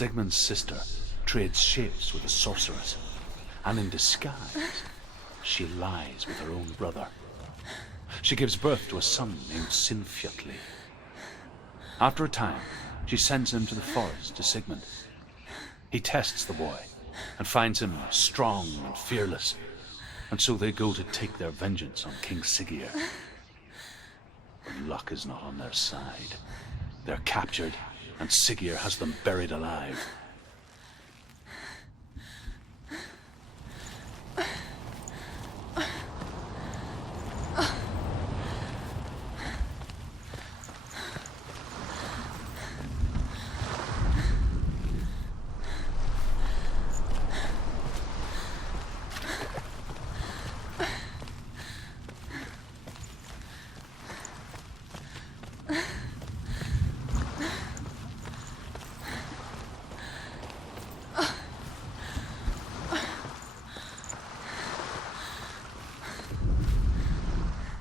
Sigmund's sister trades shapes with a sorceress, and in disguise, she lies with her own brother. She gives birth to a son named Sinfjotli. After a time, she sends him to the forest to Sigmund. He tests the boy and finds him strong and fearless, and so they go to take their vengeance on King Siggeir. But luck is not on their side. They're captured, and Siggeir has them buried alive.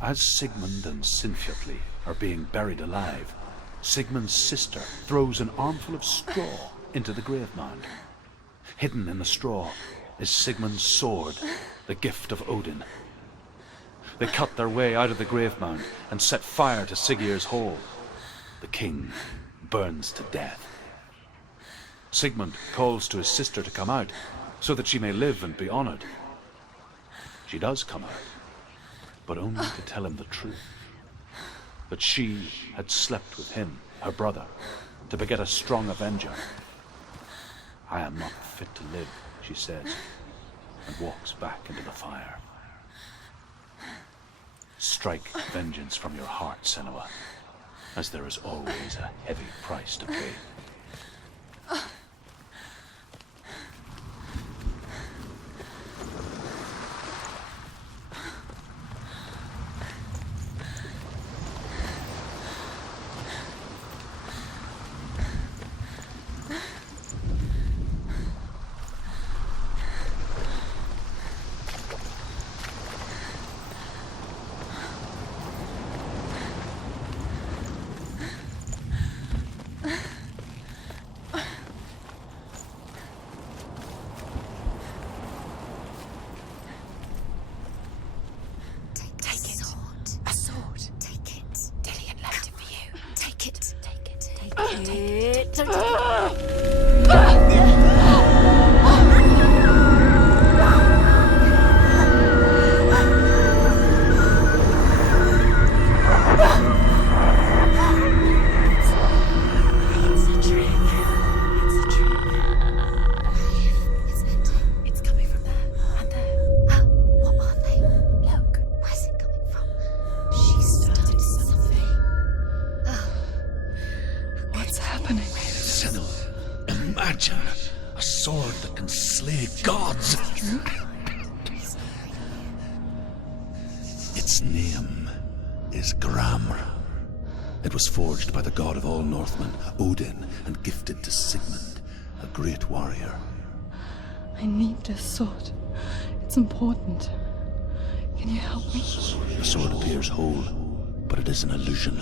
As Sigmund and Sinfjotli are being buried alive, Sigmund's sister throws an armful of straw into the grave mound. Hidden in the straw is Sigmund's sword, the gift of Odin. They cut their way out of the grave mound and set fire to Siggeir's hall. The king burns to death. Sigmund calls to his sister to come out so that she may live and be honored. She does come out, but only to tell him the truth. That she had slept with him, her brother, to beget a strong avenger. I am not fit to live, she says, and walks back into the fire. Strike vengeance from your heart, Senua, as there is always a heavy price to pay. Imagine a sword that can slay gods. Its name is Gramr. It was forged by the god of all Northmen, Odin, and gifted to Sigmund, a great warrior. I need this sword. It's important. Can you help me? The sword appears whole, but it is an illusion.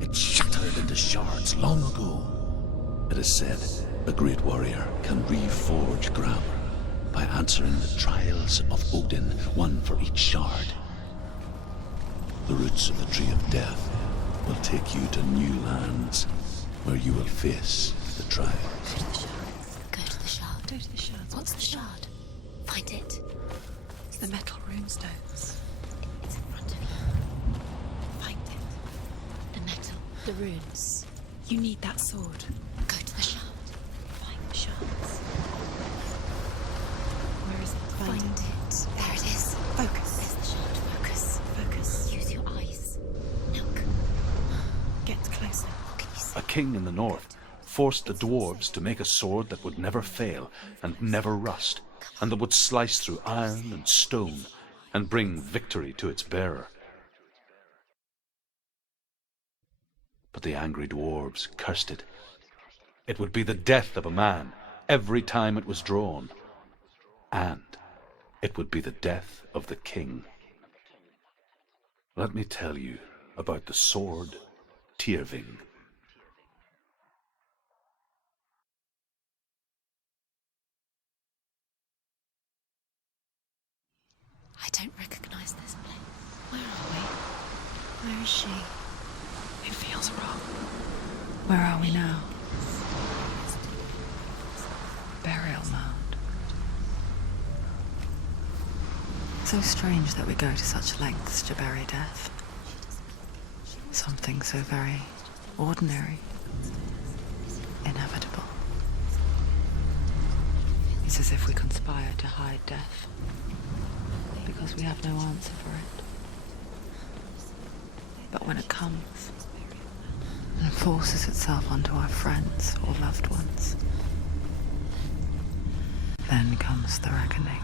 It shattered into shards long ago. It is said a great warrior can reforge Gramr by answering the trials of Odin, one for each shard. The roots of the Tree of Death will take you to new lands where you will face the trials. Go to the shard. Go to the shard. What's the shard? Find it. It's the metal runestones. It's in front of you. Find it. The metal. The runes. You need that sword. Go to the shard. Find the shards. Where is it? Find it. There it is. Focus. There's the shard. Focus. Focus. Use your eyes. Look. Get closer. What can you see? A king in the north forced the dwarves to make a sword that would never fail and never rust, and that would slice through iron and stone and bring victory to its bearer. But the angry dwarves cursed it. It would be the death of a man every time it was drawn, and it would be the death of the king. Let me tell you about the sword Tyrving. I don't recognize this place. Where are we? Where is she? It feels wrong. Where are we now? Burial mound. So strange that we go to such lengths to bury death. Something so very ordinary, inevitable. It's as if we conspire to hide death, because we have no answer for it. But when it comes, and forces itself onto our friends or loved ones, then comes the reckoning.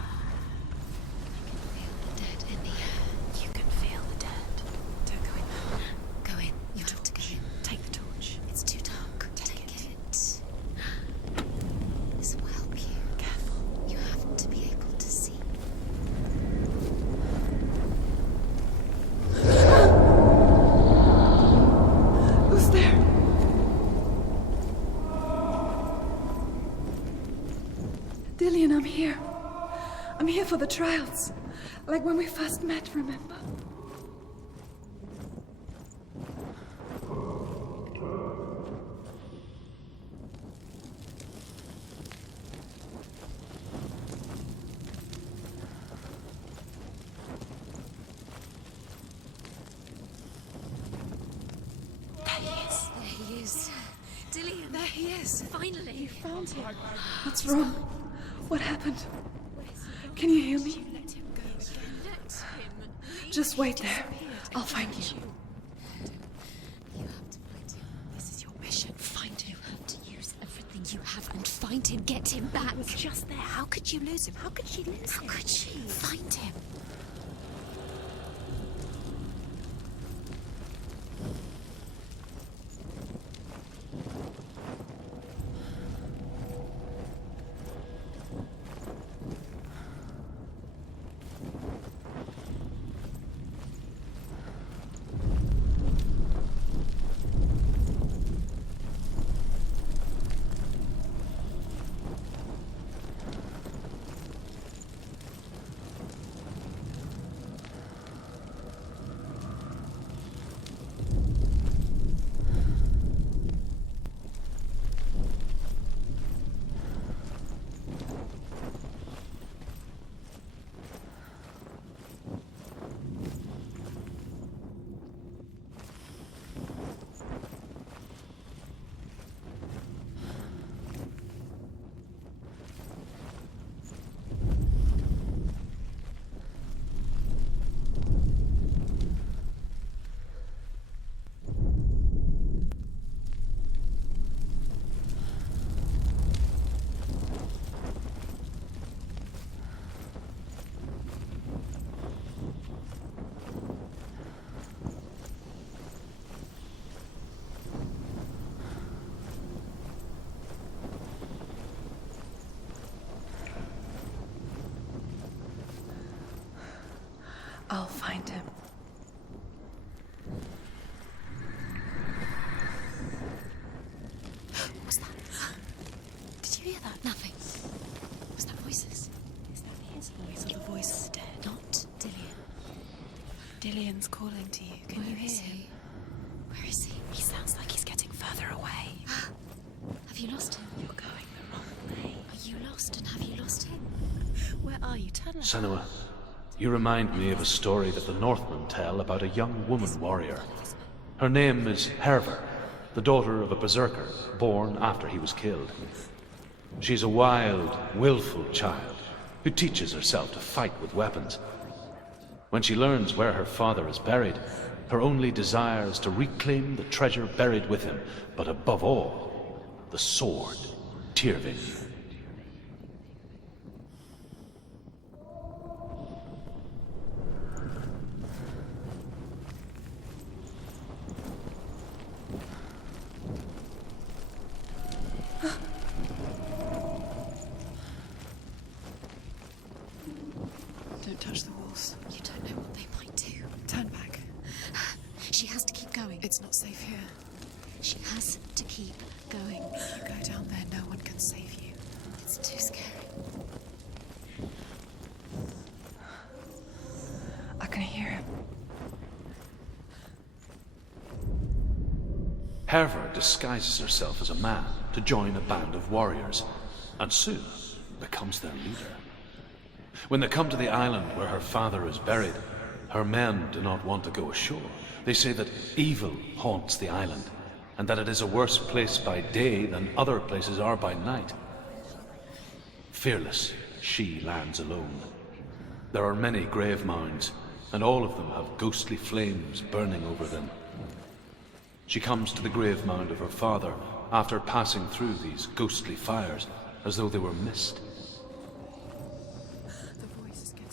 Feel the dead in the air. You can feel the dead. Don't go in there. Go in. You have to go in. Take the torch. It's too dark. Take it. This will help you. Careful. You have to be able to see. Who's there? Dillian, I'm here. I'm here for the trials. Like when we first met, remember? There he is. Dillian. There he is. Finally. You Found him. What's wrong? What happened? Can you hear me? Let him go. Let him. Just wait there. I'll find you. You have to find him. This is your mission. Find him. You have to use everything you have and find him. Get him back. He was just there. How could you lose him? How could she lose him? How could she? Find him. I'll find him. What's that? Did you hear that? Nothing. Was that voices? Is that his voice or the voice of the dead? Not Dillian. Dillian's calling to you. Can you Where is hear him? he? Where is he? He sounds like he's getting further away. Have you lost him? You're going the wrong way. Are you lost and have you lost him? Where are you? Turn around. Senua, you remind me of a story that the Northmen tell about a young woman warrior. Her name is Herver, the daughter of a berserker born after he was killed. She's a wild, willful child who teaches herself to fight with weapons. When she learns where her father is buried, her only desire is to reclaim the treasure buried with him, but above all, the sword, Tyrvin. Don't touch the walls. You don't know what they might do. Turn back. She has to keep going. It's not safe here. She has to keep going. If you go down there, no one can save you. It's too scary. Herva disguises herself as a man to join a band of warriors, and soon becomes their leader. When they come to the island where her father is buried, her men do not want to go ashore. They say that evil haunts the island, and that it is a worse place by day than other places are by night. Fearless, she lands alone. There are many grave mounds, and all of them have ghostly flames burning over them. She comes to the grave mound of her father after passing through these ghostly fires as though they were mist.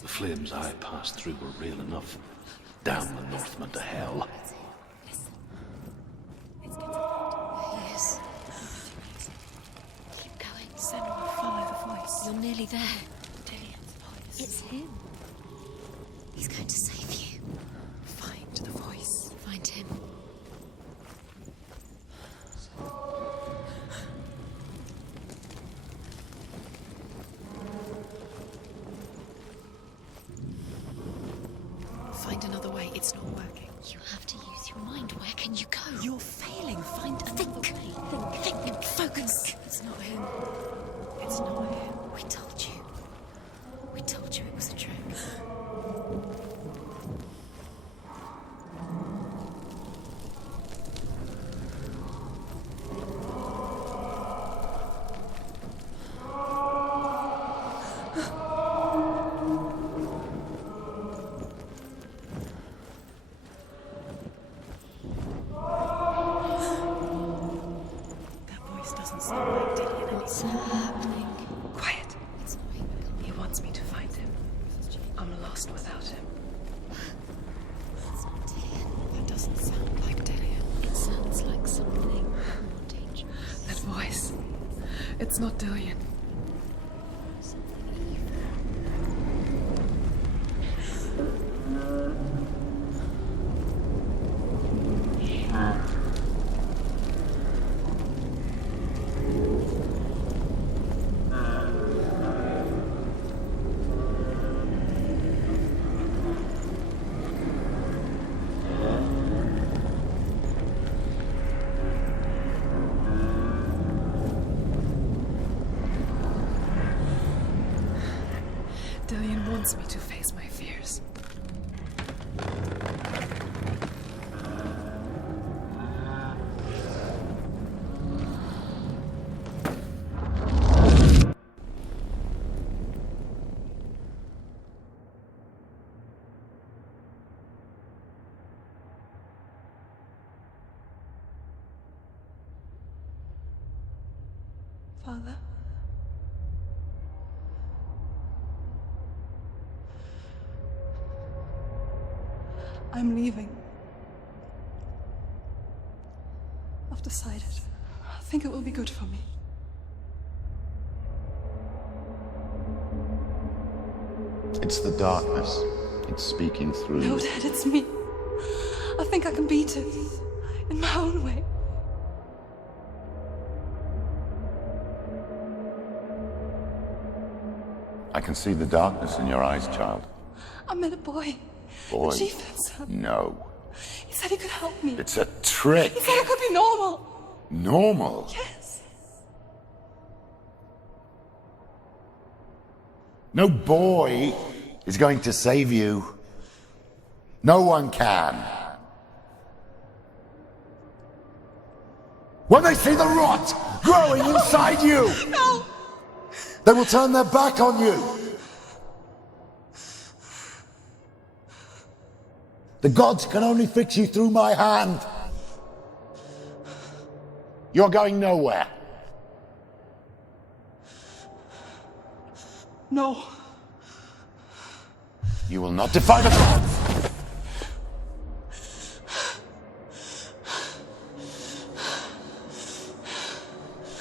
The flames I passed through were real enough. Damn the Northmen to hell. Yes. Keep going. Senua, follow the voice. You're nearly there. Dillian's voice. It's him. He's going to save you. Find the voice. Find him. Find another way. It's not working. You have to use your mind. Where can you go? You're failing. Find another Think. way. Think. Focus. It's not him. It's not him. We told you. We told you it was a trick. That voice doesn't sound like Dillian anymore. What's happening? Quiet. It's not him. He wants me to find him. I'm lost without him. It's not Dillian. That doesn't sound like Dillian. It sounds like something more dangerous. That voice. It's not Dillian. Something evil. Dillian wants me to face my fears. Father? I'm leaving. I've decided. I think it will be good for me. It's the darkness. It's speaking through No, you. Dad, it's me. I think I can beat it. In my own way. I can see the darkness in your eyes, child. I met a boy. Boy. The chieftain's son. No. He said he could help me. It's a trick. He said I could be normal. Normal. Yes. No boy is going to save you. No one can. When they see the rot growing inside you, No! they will turn their back on you. The gods can only fix you through my hand. You're going nowhere. No. You will not defy the gods.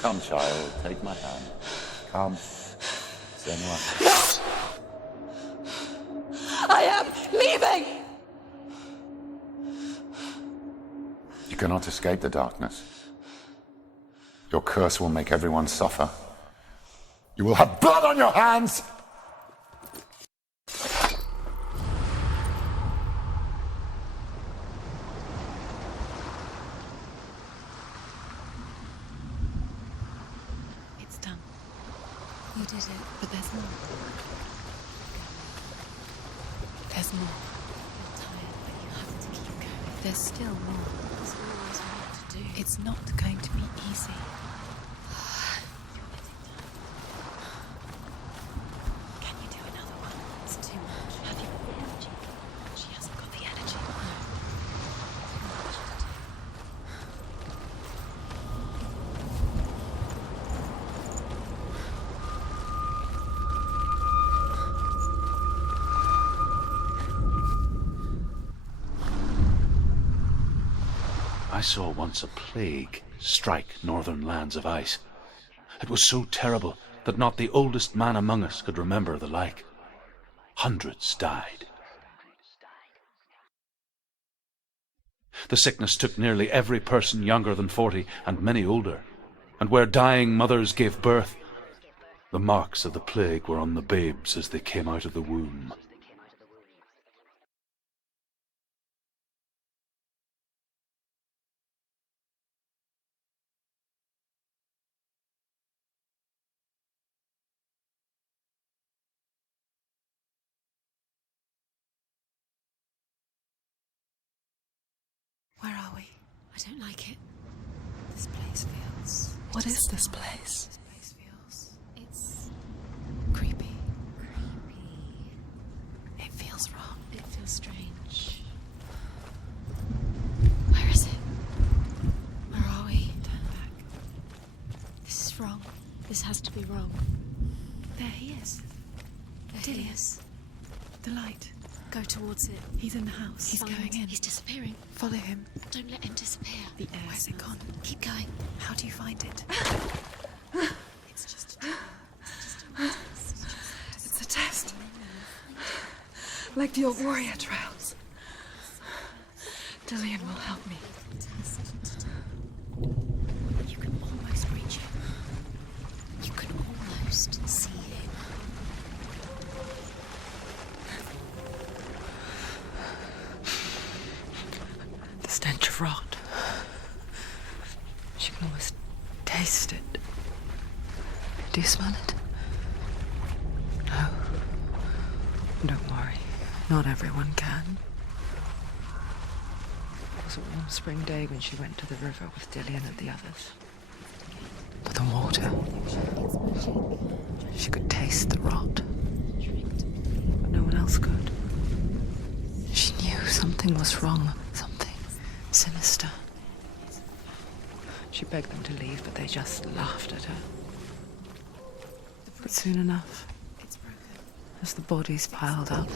Come, child, take my hand. Come. Senua. I am leaving! You cannot escape the darkness. Your curse will make everyone suffer. You will have blood on your hands! did it. But there's more. There's more. You're tired, but you have to keep going. There's still more. There's always more to do. It's not going to be easy. Can you do another one? It's too much. Have you got the energy? She hasn't got the energy. I saw once a plague strike northern lands of ice. It was so terrible that not the oldest man among us could remember the like. Hundreds died. The sickness took nearly every person younger than 40 and many older, and where dying mothers gave birth, the marks of the plague were on the babes as they came out of the womb. Where are we? I don't like it. This place feels... What is this place? This place feels... It's Creepy. creepy. It feels wrong. It feels strange. Where is it? Where are we? Turn back. This is wrong. This has to be wrong. There he is. There he is. The light. Go towards it. He's in the house. He's Find- going in. He's disappearing. Follow him. Don't let him disappear. The air. Where's it gone? Keep going. How do you find it? It's just a test. It's a test. Like the old warrior trials. Dillian will help me. You can almost reach him. You can almost see him. The stench of rot. She can almost taste it. Do you smell it? No. Don't worry. Not everyone can. It was a warm spring day when she went to the river with Dillian and the others. But the water. She could taste the rot. But no one else could. She knew something was wrong. Something sinister. She begged them to leave, but they just laughed at her. But soon enough, as the bodies piled up,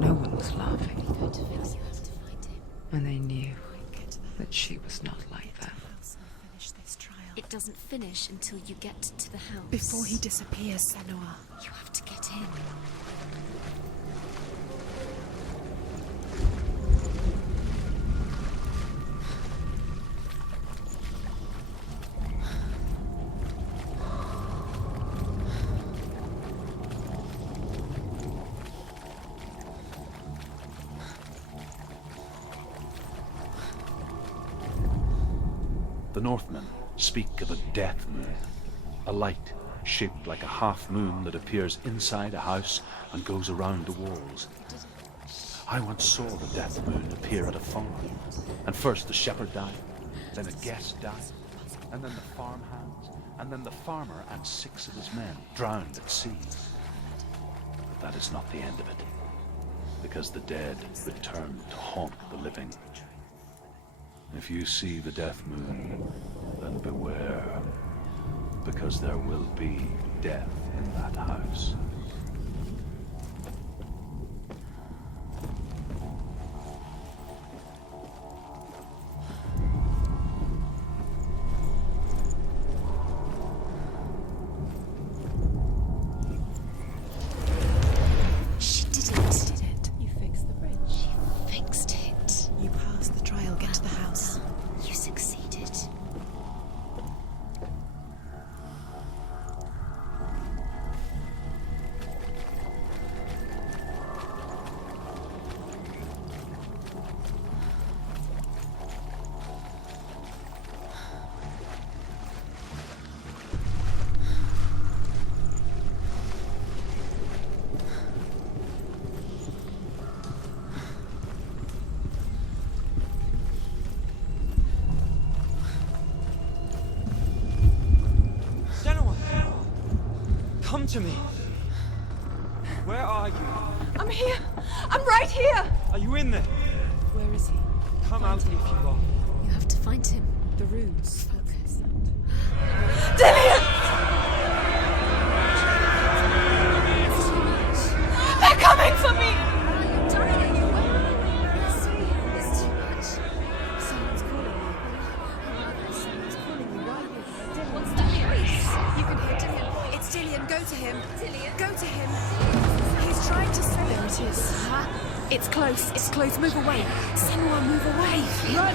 no one was laughing. And they knew that she was not like that. It doesn't finish until you get to the house. Before he disappears, Senua. You have to get in. The Northmen speak of a death moon, a light shaped like a half moon that appears inside a house and goes around the walls. I once saw the death moon appear at a farm, and first the shepherd died, then a guest died, and then the farmhands, and then the farmer and 6 of his men drowned at sea. But that is not the end of it, because the dead return to haunt the living. If you see the death moon, then beware, because there will be death in that house. She did it. You fixed the bridge. She fixed it. You passed the trial. Get to the house. You succeeded. Come to me. Where are you? I'm here. I'm right here. Are you in there? Where is he? Come out if you are. You have to find him. The runes. Focus. Dillian! They're coming for me! I'm dying. It's too much. Someone's calling you. Someone's calling you. Why are you here? What's that voice? You can hear Dillian. It's Dillian. Go to him. Dillian? Go to him. He's trying to say. There it is. Huh? It's close. It's close. Move away. Senua, move away. Run.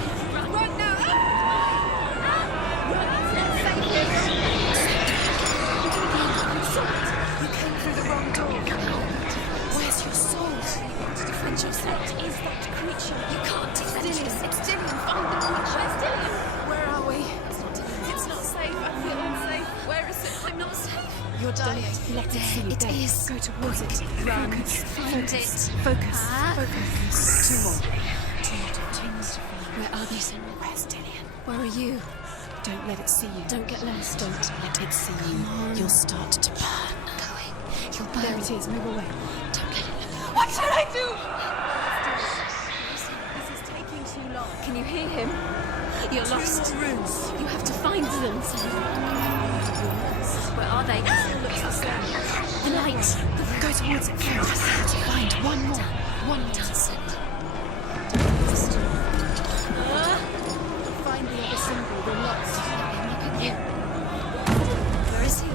Run now. You came through the wrong door. Where's your sword? You want to defend yourself. What is that creature? You can't defend yourself. It's Dillian. Find the creature. Where's Dillian? Where are we? It's not safe. I feel unsafe. Where is it? I'm not safe. You're dying. Let it see you. It There. is. Go towards it. Run. Focus. Find Focus. it. Focus. Ah. Focus. Two more. Two more. Where are they, Senua? Where's Dillian? Where are you? Don't let it see you. Don't get lost. Don't let it see you. on. You'll start to burn. Going. You'll burn. There it is. Move away. Don't let it look. What should I do? This is taking too long. Can you hear him? You're lost. Two more rooms. You have to find them. Where are they? The light. Go towards it. Find one more. One more. Find the other symbol. We're lost. Look at you. Where is he?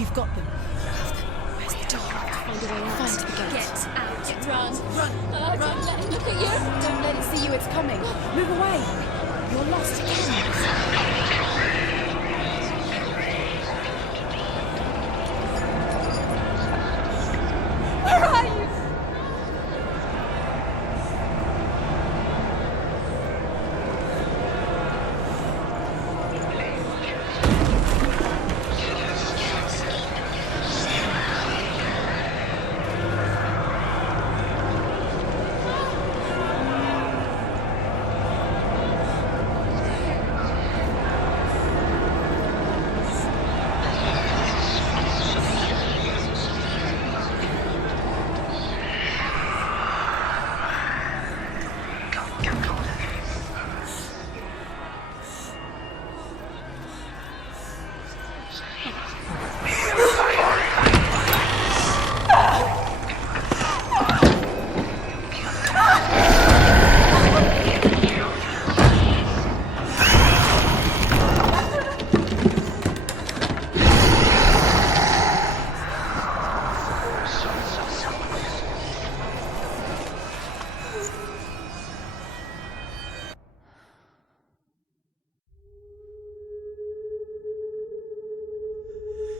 You've got them. Where's the door? Find a way out. Find the gate. Get out. Run. Run. Run. Let him look at you. Don't let it see you. It's coming. Move away. You're lost again. Where are you?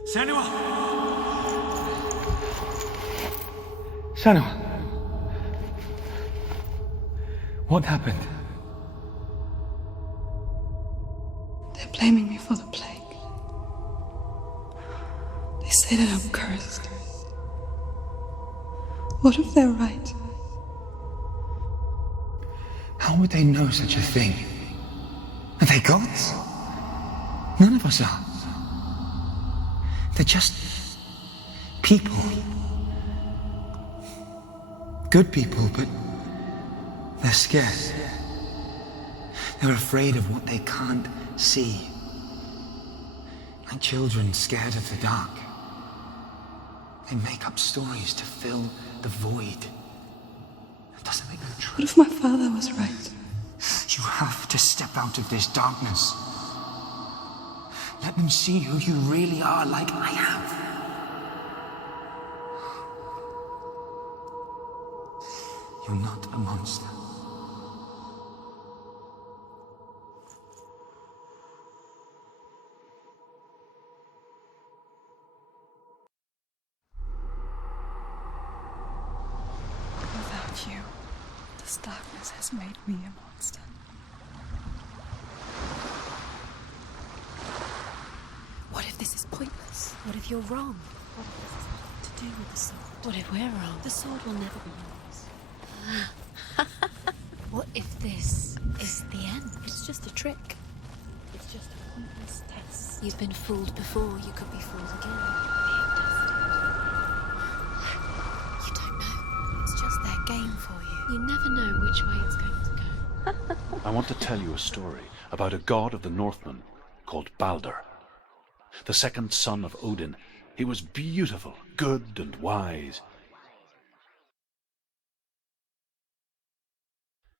Senua! Senua! What happened? They're blaming me for the plague. They say that I'm cursed. What if they're right? How would they know such a thing? Are they gods? None of us are. They're just people. Good people, but they're scared. They're afraid of what they can't see. Like children scared of the dark. They make up stories to fill the void. That doesn't make them true. What if my father was right? You have to step out of this darkness. Let them see who you really are, like I have. You're not a monster. Without you, this darkness has made me a monster. What if this is pointless? What if you're wrong? What if this has nothing to do with the sword? What if we're wrong? The sword will never be yours. What if this is the end? It's just a trick. It's just a pointless test. You've been fooled before, you could be fooled again. You don't know. It's just their game for you. You never know which way it's going to go. I want to tell you a story about a god of the Northmen called Balder. The second son of Odin. He was beautiful, good and wise.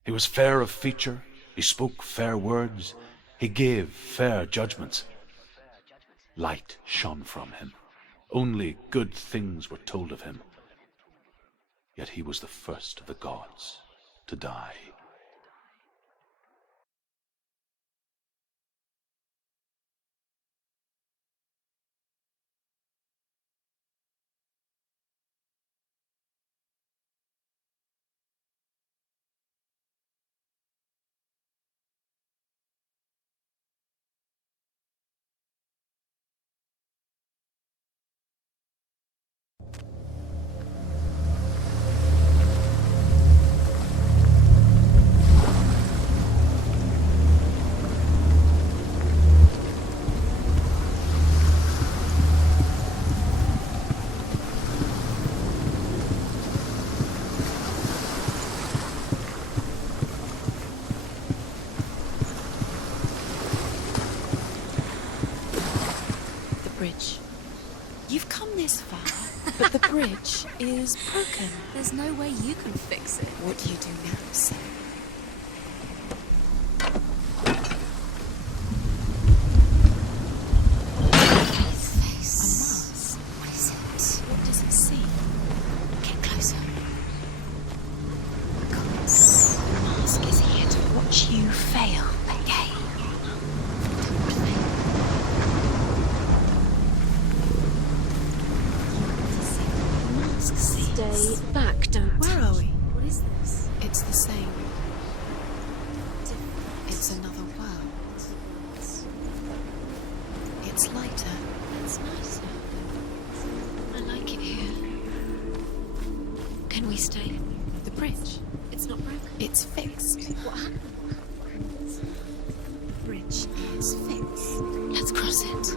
He was fair of feature, he spoke fair words, he gave fair judgments. Light shone from him. Only good things were told of him. Yet he was the first of the gods to die. Bridge. You've come this far, but the bridge is broken. There's no way you can fix it. What do you do now, Sam? Face. A mask. What is it? What does it see? Get closer. Because the mask is here to watch you fail again. Stay back, don't. Where are we? What is this? It's the same. It's another world. It's lighter. It's nice. I like it here. Can we stay? The bridge. It's not broken. It's fixed. What happened? The bridge is fixed. Let's cross it.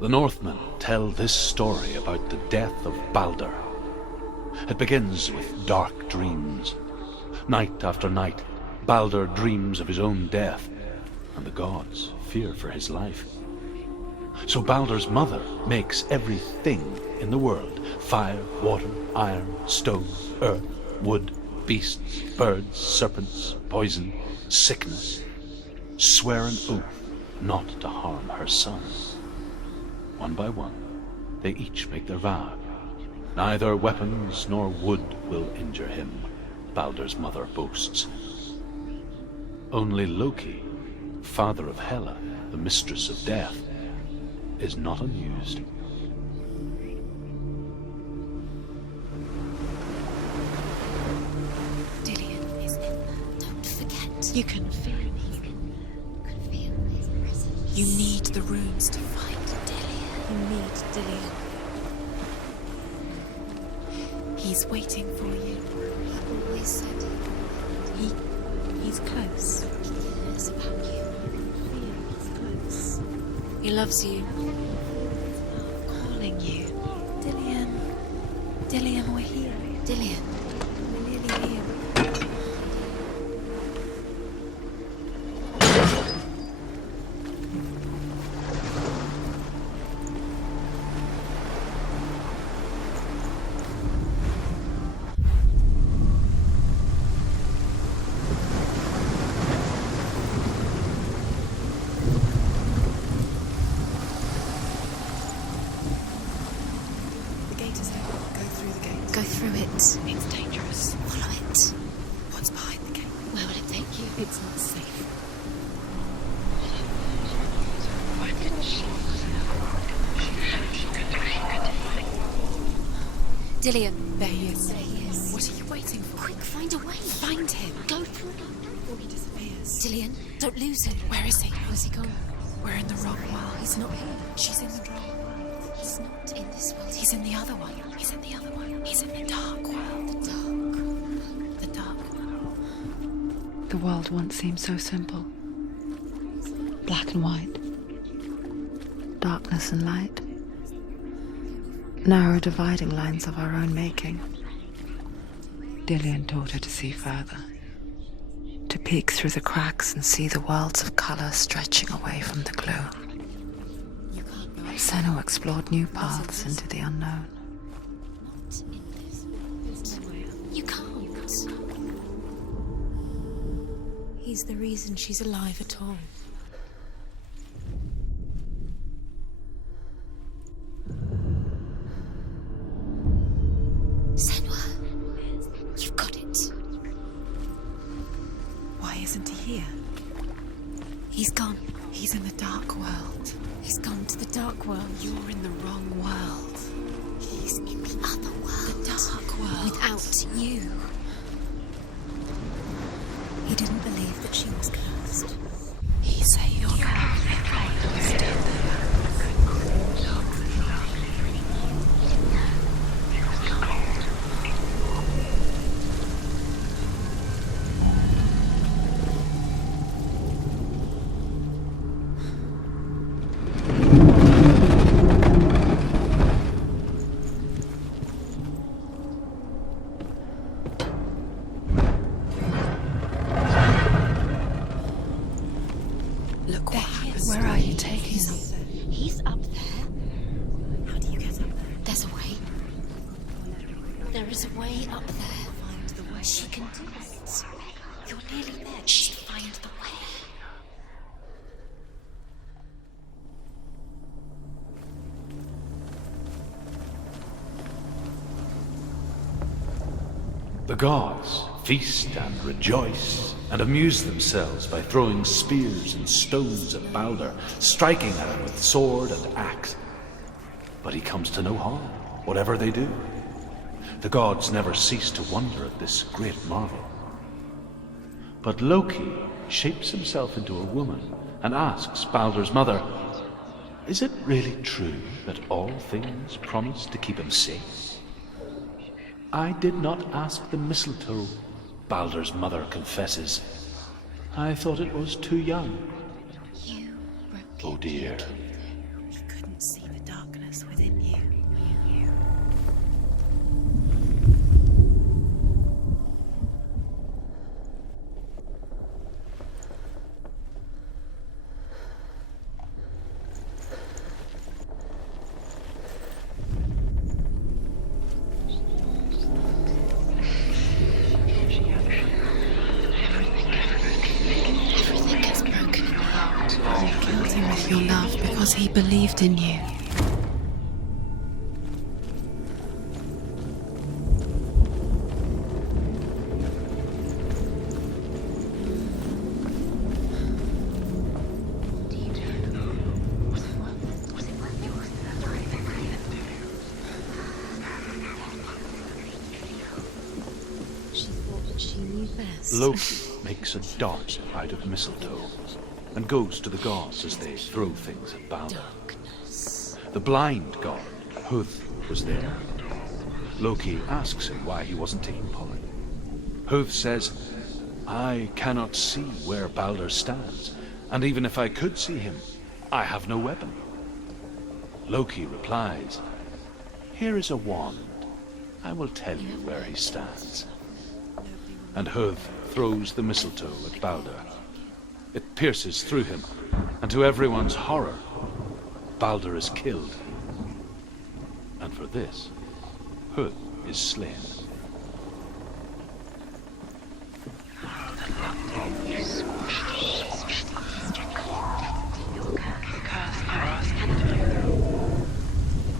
The Northmen tell this story about the death of Balder. It begins with dark dreams. Night after night, Balder dreams of his own death, and the gods fear for his life. So Balder's mother makes everything in the world: fire, water, iron, stone, earth, wood, beasts, birds, serpents, poison, sickness, swear an oath not to harm her son. One by one, they each make their vow. Neither weapons nor wood will injure him, Balder's mother boasts. Only Loki, father of Hela, the mistress of death, is not amused. Dillion is in there. Don't forget. You can feel him. You can feel his presence. You need the runes to find Dillion. You need Dillion. He's waiting for you. He always said He's close. he cares about you. He's close. He loves you. Calling you. Dillion. Dillion, we're here. Dillion. We're nearly here. The gate is open. Go through the gate. Go through it. It's dangerous. Follow it. What's behind the gate? Where will it take you? It's not safe. Dillian. There he is. There he is. What are you waiting for? Quick, find a way. Find him. Go through. Before he disappears. Dillian, don't lose him. Where is he? Where's he gone? We're in the wrong world. He's not here. She's in the wrong world. He's not in this world. He's in the other one. He's in the other one. He's in the dark world. The dark. The dark world. The world once seemed so simple. Black and white. Darkness and light. Narrow dividing lines of our own making. Dillian taught her to see further. To peek through the cracks and see the worlds of colour stretching away from the glue. You can't go And Senua explored new paths into the unknown. in this world. You can't. He's the reason she's alive at all. Senua, you've got it. Why isn't he here? He's gone. He's in the dark world. He's gone to the dark world. You're in the wrong world. He's in the other world. The dark world. Without you. He didn't believe that she was cursed. He say you're cursed. Look what happened. Where are you taking them? He's up there. How do you get up there? There's a way. There is a way up there. Find the way. She can do it. You're nearly there. Just find the way. The gods feast and rejoice and amuse themselves by throwing spears and stones at Balder, striking at him with sword and axe. But he comes to no harm, whatever they do. The gods never cease to wonder at this great marvel. But Loki shapes himself into a woman and asks Balder's mother, "Is it really true that all things promise to keep him safe?" "I did not ask the mistletoe," Balder's mother confesses. "I thought it was too young." You broke Oh dear. He couldn't see the darkness within you. everything gets broken in the heart. You killed him with your love because he believed in you. She thought that she knew best. Loki makes a dart out of mistletoe and goes to the gods as they throw things at Balder. Darkness. The blind god, Huth, was there. Loki asks him why he wasn't taking pollen. Huth says, "I cannot see where Balder stands, and even if I could see him, I have no weapon." Loki replies, "Here is a wand. I will tell you where he stands." And Huth throws the mistletoe at Balder. It pierces through him, and to everyone's horror, Balder is killed. And for this, Huth is slain.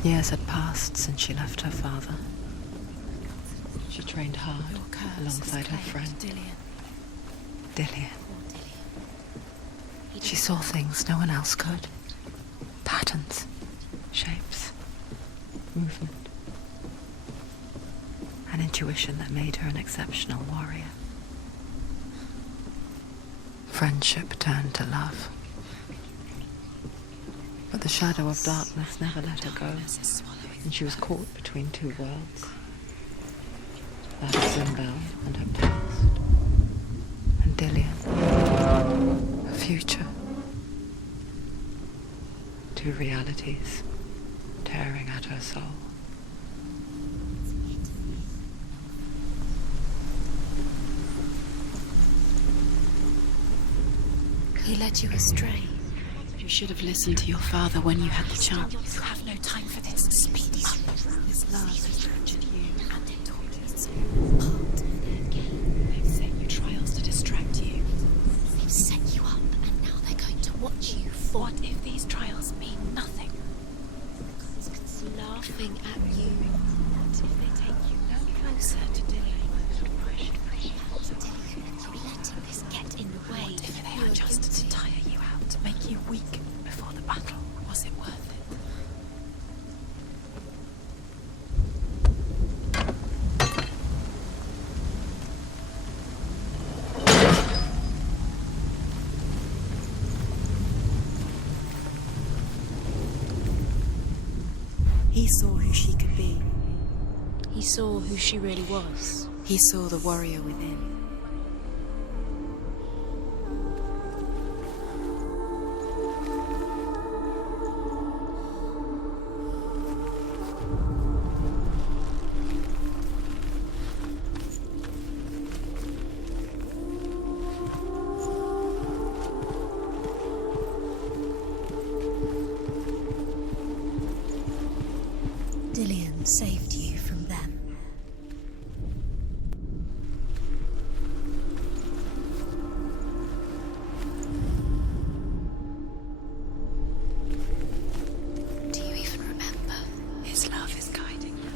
Years had passed since she left her father. She trained hard Your curse alongside her is friend, Dillian. Dillian. She saw things no one else could. Patterns, shapes, movement. An intuition that made her an exceptional warrior. Friendship turned to love. But the shadow of darkness never let her go, and she was caught between two worlds. That of Zimbel and her past, and Dillian, her future. Two realities tearing at her soul. He led you astray. You should have listened to your father when you had the chance. You have no time for this. Speed up. This love has captured you, and it tortures you. Part of their game. They've set you trials to distract you. They've set you up, and now they're going to watch you fall. What if these trials mean nothing? It's laughing at you. What if they take you no closer to Dillian? You're letting this get in the way. What if they are just to tire you out, to make you weak before the battle? Was it worth it? He saw who she could be. He saw who she really was. He saw the warrior within. Dillian saved you from them. Do you even remember? His love is guiding you.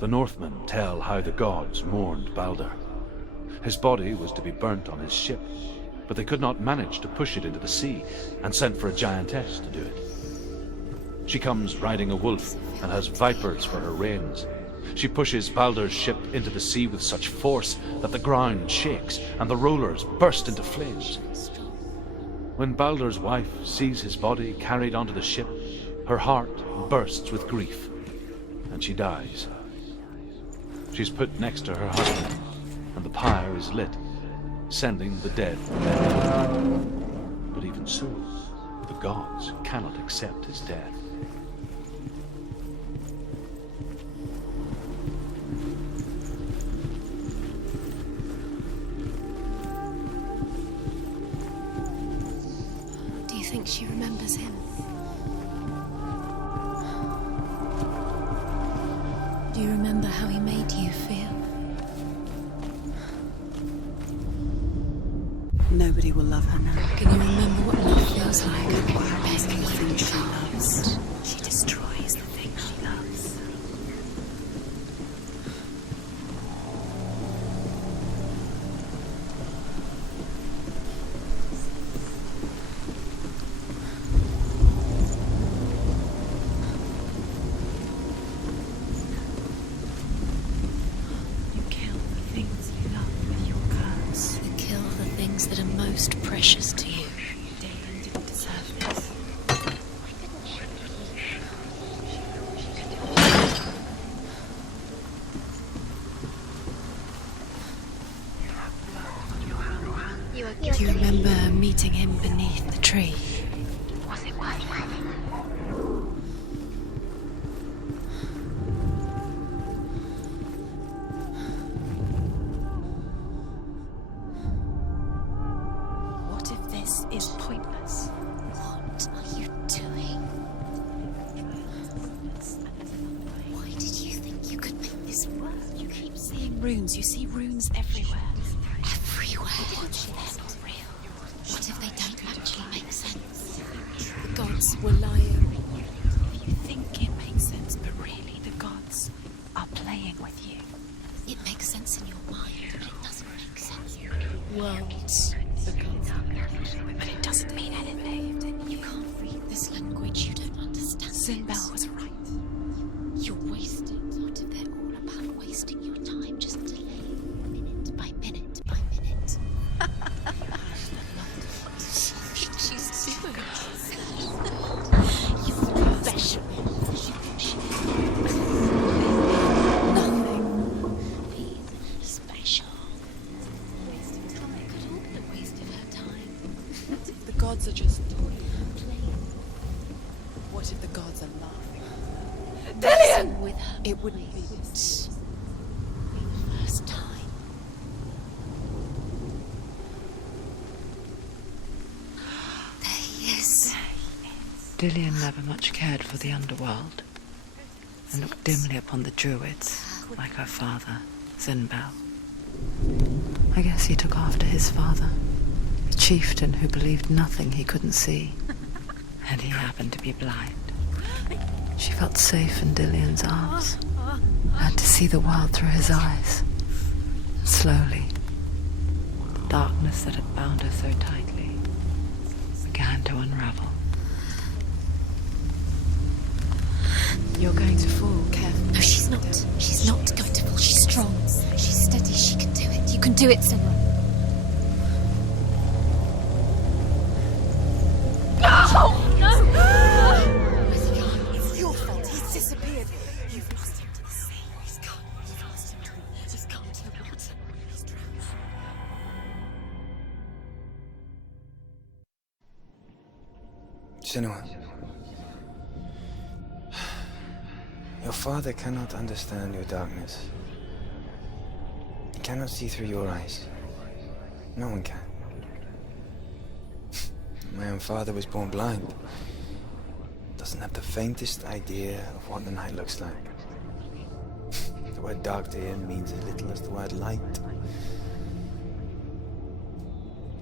The Northmen tell how the gods mourned Balder. His body was to be burnt on his ship, but they could not manage to push it into the sea, and sent for a giantess to do it. She comes riding a wolf and has vipers for her reins. She pushes Balder's ship into the sea with such force that the ground shakes and the rollers burst into flames. When Balder's wife sees his body carried onto the ship, her heart bursts with grief, and she dies. She's put next to her husband, and the pyre is lit, sending the dead from heaven. But even so, the gods cannot accept his death. Do you think she remembers him? Do you remember how he made you feel? Nobody will love her now. Can you remember what love feels like? Begging the things she loves. She destroys the things she loves. You kill the things you love with your curse. You kill the things that are most precious to you. Dillian didn't deserve this. Do you remember meeting him beneath the tree? Was it worth it? What if this is pointless? What are you doing? Why did you think you could make this work? You keep seeing runes. You see runes everywhere. Everywhere. What if they're not real? What if they don't actually make sense? The gods were lying. You think it makes sense, but really the with you. It makes sense in your mind, but it doesn't make sense. Worlds become but it doesn't mean anything. You can't read this language, you don't understand. Sinbel was right. You're wasting. What if they're all about wasting your time, just delaying minute by minute by minute? She's doing You're special. Nothing. Being special. Wasting time. It could all be a waste of her time. The gods are just Playing what if the gods are laughing? Dillian! With her It wouldn't be this. The first time. There he is. Dillian never much cared for the underworld and looked dimly upon the druids, like her father, Sinbel. I guess he took after his father, a chieftain who believed nothing he couldn't see, and he happened to be blind. She felt safe in Dillian's arms, learned to see the world through his eyes. Slowly, the darkness that had bound her so tightly began to unravel. You're going to fall, careful. No, she's not. She's not going to fall. She's strong. She's steady. She can do it. You can do it, Senua. Where's he gone? It's your fault. He's disappeared. You've lost him to the sea. He's gone. You've lost him to the... He's gone to the water. He's drowned. Senua. Your father cannot understand your darkness. He cannot see through your eyes. No one can. My own father was born blind. Doesn't have the faintest idea of what the night looks like. The word dark to him means as little as the word light.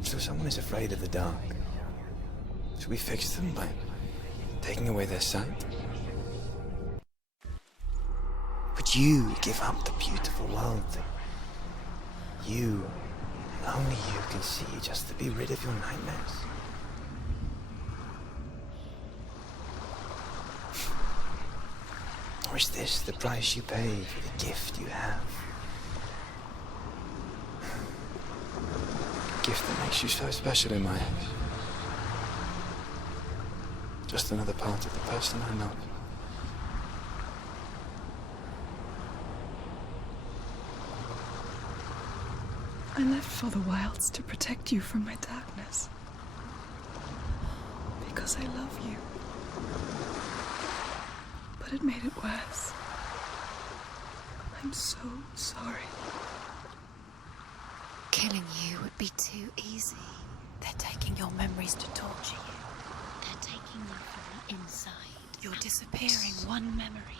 So someone is afraid of the dark. Should we fix them by taking away their sight? Would you give up the beautiful world that you, and only you, can see just to be rid of your nightmares? Or is this the price you pay for the gift you have? A gift that makes you so special in my eyes. Just another part of the person I love. I left for the wilds to protect you from my darkness. Because I love you. But it made it worse. I'm so sorry. Killing you would be too easy. They're taking your memories to torture you. They're taking you from the inside. You're disappearing one memory